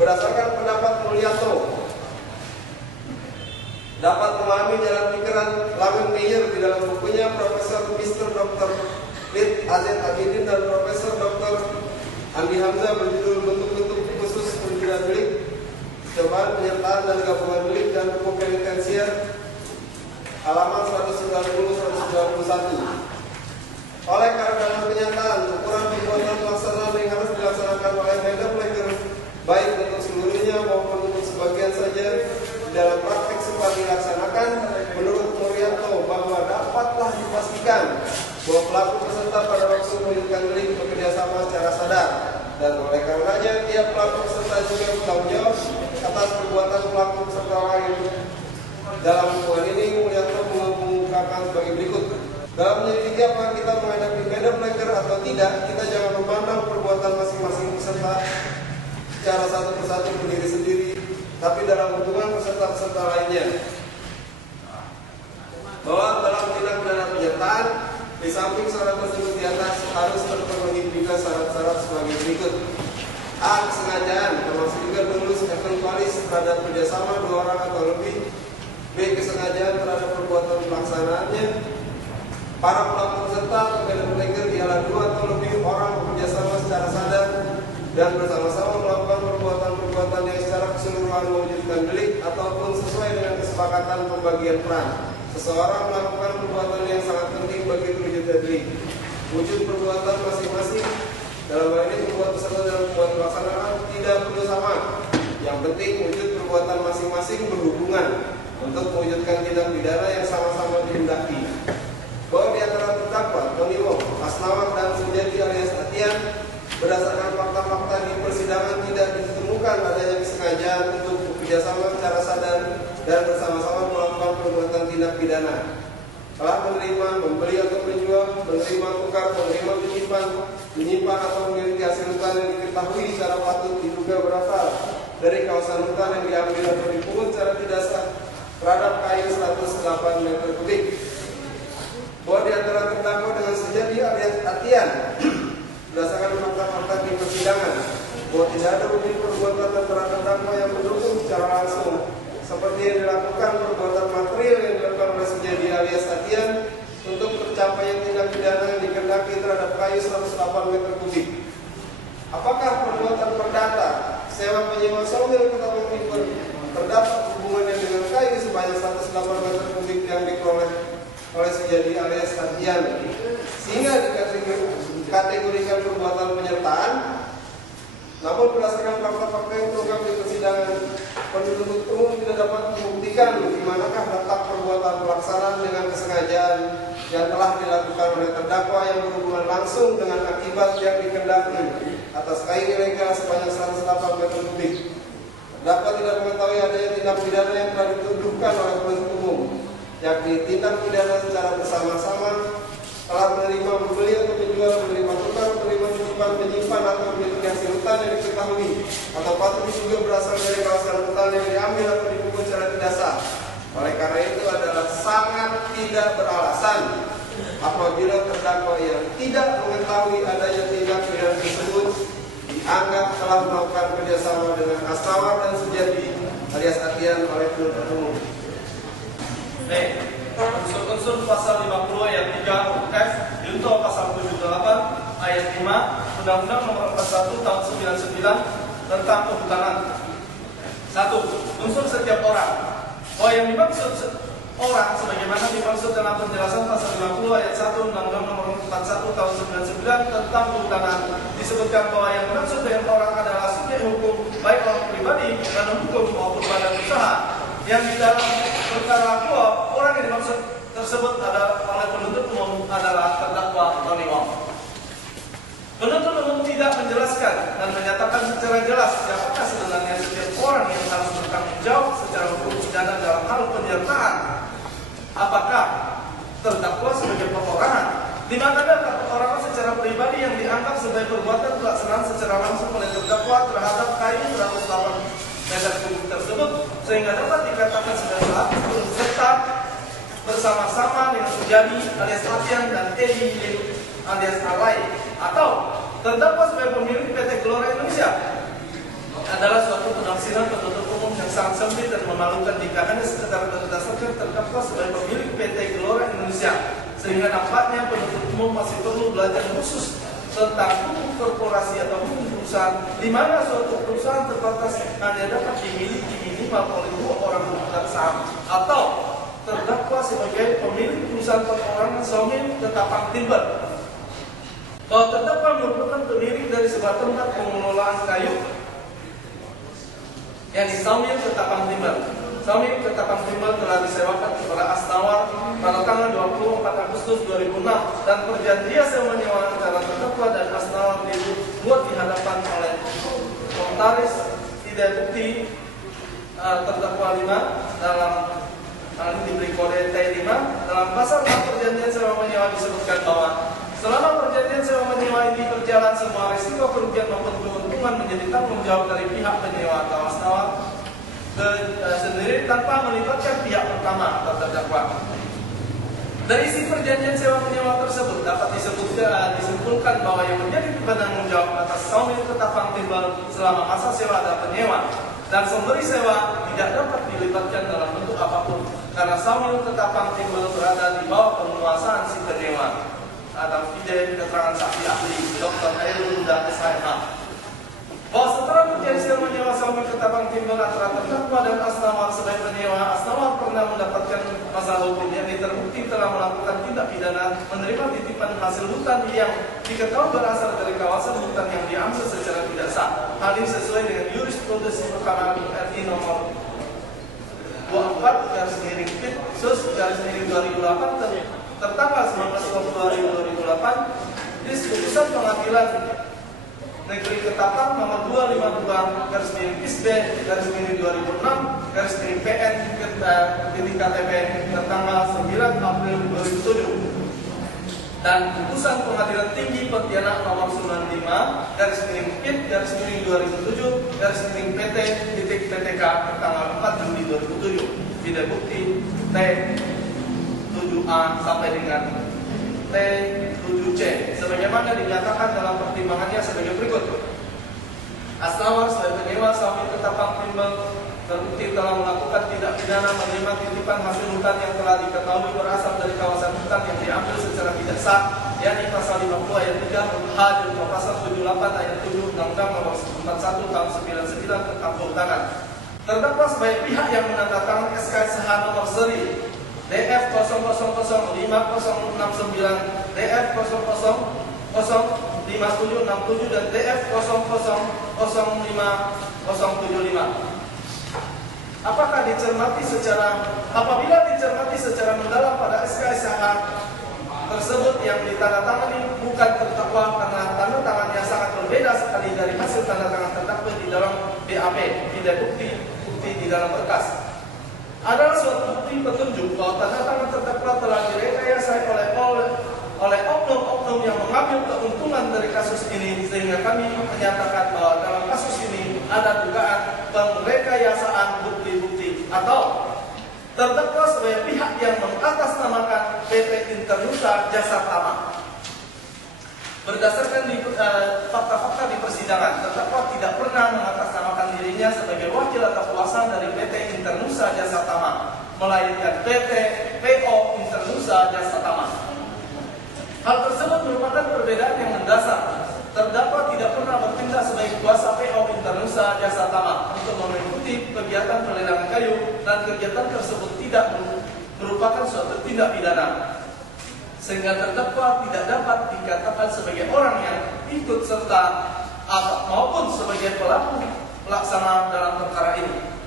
Berdasarkan pendapat Mulyanto, dapat memahami jalan pikiran Lamin Meyer di dalam bukunya Profesor Mr. Dr. Lid Azed Abidin dan Profesor Dr. Andi Hamzah berjudul Bentuk-bentuk khusus penjualan delik, cobaan penyertaan dan gabungan delik dan hukum penitensier, halaman 190-191. Oleh karena dalam kenyataan ukuran perbuatan pelaksanaan yang harus dilaksanakan oleh Medapleker baik untuk seluruhnya maupun untuk sebagian saja dalam praktek sempat dilaksanakan, menurut Mulyanto bahwa dapatlah dipastikan bahwa pelaku peserta pada waktu mewujudkan delik bekerjasama secara sadar, dan oleh karenanya tiap pelaku peserta juga bertanggung jawab atas perbuatan pelaku peserta lain. Dalam hubungan ini Mulyanto mengungkapkan sebagai berikut. Dalam menyelidiki apakah kita menghadapi Medapleker atau tidak, kita jangan memandang perbuatan masing-masing peserta secara satu persatu berdiri sendiri, tapi dalam hubungan peserta-peserta lainnya. Bahwa dalam tindak pidana penyertaan, di samping syarat tersebut di atas harus terpenuhi juga syarat-syarat sebagai berikut. A. Kesengajaan, termasuk juga dolus eventualis terhadap kerjasama dua orang atau lebih. B. Kesengajaan terhadap perbuatan pelaksanaannya. Para pelaku peserta atau Medapleker ialah dua atau lebih orang bekerjasama secara sadar dan bersama-sama melakukan perbuatan-perbuatan yang secara keseluruhan mewujudkan delik ataupun sesuai dengan kesepakatan pembagian peran. Seseorang melakukan perbuatan yang sangat penting bagi terwujudnya delik. Wujud perbuatan masing-masing, dalam hal ini perbuatan peserta dalam perbuatan pelaksanaan, tidak perlu sama. Yang penting wujud perbuatan masing-masing berhubungan untuk mewujudkan tindak pidana yang sama-sama dihendaki. Bahwa di antara terdakwa Tony Wong, Asnawat dan Sujati alias Atian, berdasarkan fakta-fakta di persidangan tidak ditemukan adanya kesengajaan untuk bekerjasama secara sadar dan bersama-sama melakukan perbuatan tindak pidana. Telah menerima, membeli atau menjual, menerima tukar, menerima menyimpan atau memiliki hasil hutan yang diketahui secara patut diduga berasal dari kawasan hutan yang diambil atau dipungut secara tidak sah terhadap kayu 108 meter kubik. Bahwa di antara terdakwa dengan Sujati alias Atian, berdasarkan fakta-fakta di persidangan, bahwa tidak ada bukti perbuatan antara terdakwa yang mendukung secara langsung seperti yang dilakukan perbuatan material yang dilakukan oleh Sujati alias Atian untuk tercapainya tindak pidana yang dikehendaki terhadap kayu 108 meter kubik. Apakah perbuatan perdata, sewa menyewa somil atau menimbun terdapat hubungannya dengan kayu sebanyak 108 meter kubik yang diperoleh oleh Sujati alias Atian, sehingga dikategorikan perbuatan penyertaan? Namun berdasarkan fakta-fakta yang terungkap di persidangan, penuntut umum tidak dapat membuktikan di manakah letak perbuatan pelaksanaan dengan kesengajaan yang telah dilakukan oleh terdakwa yang berhubungan langsung dengan akibat yang dikehendaki atas kayu ilegal sebanyak 108 meter kubik. Terdakwa tidak mengetahui adanya tindak pidana yang telah dituduhkan oleh penuntut umum, yakni tindak pidana secara bersama-sama, telah menerima, membeli atau menjual, menerima tukar, menerima menyimpan atau memiliki hasil hutan yang diketahui atau patut diduga berasal dari kawasan hutan yang diambil atau dipungut secara tidak sah. Oleh karena itu adalah sangat tidak beralasan apabila terdakwa yang tidak mengetahui adanya tindak pidana tersebut dianggap telah melakukan kerjasama dengan Asnawat dan Sujati alias Atian oleh penuntut umum. Unsur-unsur pasal 50 ayat 3 F junto pasal 78 ayat 5 Undang-Undang Nomor 41 Tahun 99 tentang kehutanan. 1. Unsur setiap orang. Bahwa yang dimaksud orang sebagaimana dimaksud dalam penjelasan pasal 50 ayat 1 Undang-Undang Nomor 41 Tahun 99 tentang kehutanan, disebutkan bahwa yang dimaksud dengan orang adalah subjek hukum, baik orang pribadi dan hukum maupun badan usaha. Yang di dalam perkara kuap, orang yang dimaksud tersebut adalah oleh penuntut umum adalah terdakwa Tony Wong. Penuntut umum tidak menjelaskan dan menyatakan secara jelas siapakah sebenarnya setiap orang yang harus bertanggung jawab secara hukum pidana dalam hal penyertaan. Apakah terdakwa sebagai perorangan, di mana ada perorangan secara pribadi yang dianggap sebagai perbuatan pelaksanaan secara langsung oleh terdakwa terhadap kayu 108 meter kubik tersebut, sehingga dapat dikatakan sebagai pelaku serta bersama-sama dengan Sujati alias Atian dan Edi alias Alai, atau terdakwa sebagai pemilik PT Gelora Indonesia adalah suatu sangat sempit dan memalukan jika hanya sekedar berdasarkan terdakwa sebagai pemilik PT Gelora Indonesia, sehingga nampaknya penuntut umum masih perlu belajar khusus tentang hukum korporasi atau hukum perusahaan, di mana suatu perusahaan terbatas hanya dapat dimiliki minimal oleh 2 orang pemegang saham, atau terdakwa sebagai pemilik perusahaan perorangan Saumil Ketapang Timber, bahwa terdakwa merupakan pemilik dari sebuah tempat pengelolaan kayu yang di Saumil Ketapang Timber. Saumil Ketapang Timber telah disewakan kepada Asnawar pada tanggal 24 Agustus 2006 dan perjanjian sewa menyewa antara terdakwa dan Asnawar dibuat di hadapan oleh notaris tidak bukti terdakwa 5 dalam ini diberi kode T5. Dalam pasal 6 perjanjian sewa menyewa disebutkan bahwa selama perjanjian sewa menyewa ini berjalan, semua risiko kerugian maupun keuntungan menjadi tanggung jawab dari pihak penyewa atau Asnawar sendiri tanpa melibatkan pihak pertama atau terdakwa. Dari isi perjanjian sewa menyewa tersebut dapat disimpulkan bahwa yang menjadi penanggung jawab atas Saumil Ketapang Timber selama masa sewa adalah penyewa, dan pemberi sewa tidak dapat dilibatkan dalam bentuk apapun karena Saumil Ketapang Timber berada di bawah penguasaan si penyewa. Ada video keterangan saksi ahli Dr. Hairul Huda SHMH bahwa setelah perjanjian sewa menyewa Saumil Ketapang Timber antara terdakwa dan Asnawar sebagai penyewa, Asnawar pernah mendapatkan masalah hukum yang terbukti telah melakukan tindak pidana menerima titipan hasil hutan yang diketahui berasal dari kawasan hutan yang diambil secara tidak sah. Hal ini sesuai dengan jurisprudensi Mahkamah Agung RI nomor 24/PIT/2008 tertanggal 19 Februari 2008 di putusan pengadilan Negeri Ketapang nomor 252/PISB/2006/PN/KTP tertanggal 9 April 2007 dan putusan Pengadilan Tinggi Pontianak nomor 95/PIT/2007/PT.PTK tertanggal 4 Juli 2007. Tidak bukti T7A sampai dengan T7C sebagaimana dinyatakan dalam pertimbangannya sebagai berikut. Asnawar sebagai penyewa Saumil Ketapang Timber terbukti telah melakukan tindak pidana menerima titipan hasil hutan yang telah diketahui berasal dari kawasan hutan yang diambil secara tidak sah, yakni pasal 50 ayat 3 huruf H dan pasal 78 ayat 7 Undang-Undang Nomor 41 Tahun 99 tentang Kehutanan. Terdakwa sebagai pihak yang menandatangani SK nomor seri DF 00050069 DF 00050767 dan DF 000575. Apabila dicermati secara mendalam pada SK tersebut yang ditandatangani bukan terdakwa karena tanda tangannya sangat berbeda sekali dari hasil tanda tangan terdakwa di dalam BAP, tidak bukti di dalam berkas. Adalah suatu bukti petunjuk bahwa tanda tangan terdakwa telah direkayasa oleh oknum-oknum yang mengambil keuntungan dari kasus ini, sehingga kami menyatakan bahwa dalam kasus ini ada dugaan pengrekayasaan bukti-bukti atau terdakwa sebagai pihak yang mengatasnamakan PT Internusa Jasa Tama. Berdasarkan fakta-fakta di persidangan, terdakwa tidak pernah mengatasnamakan dirinya sebagai wakil atau kuasa dari PT Internusa Jasa Tama, melainkan PT PO Internusa Jasa Tama. Hal tersebut merupakan perbedaan yang mendasar. Terdakwa tidak pernah bertindak sebagai kuasa PO Internusa Jasa Tama untuk mengikuti kegiatan pelelangan kayu, dan kegiatan tersebut tidak merupakan suatu tindak pidana, sehingga terdakwa tidak dapat dikatakan sebagai orang yang ikut serta maupun sebagai pelaku pelaksana dalam perkara ini.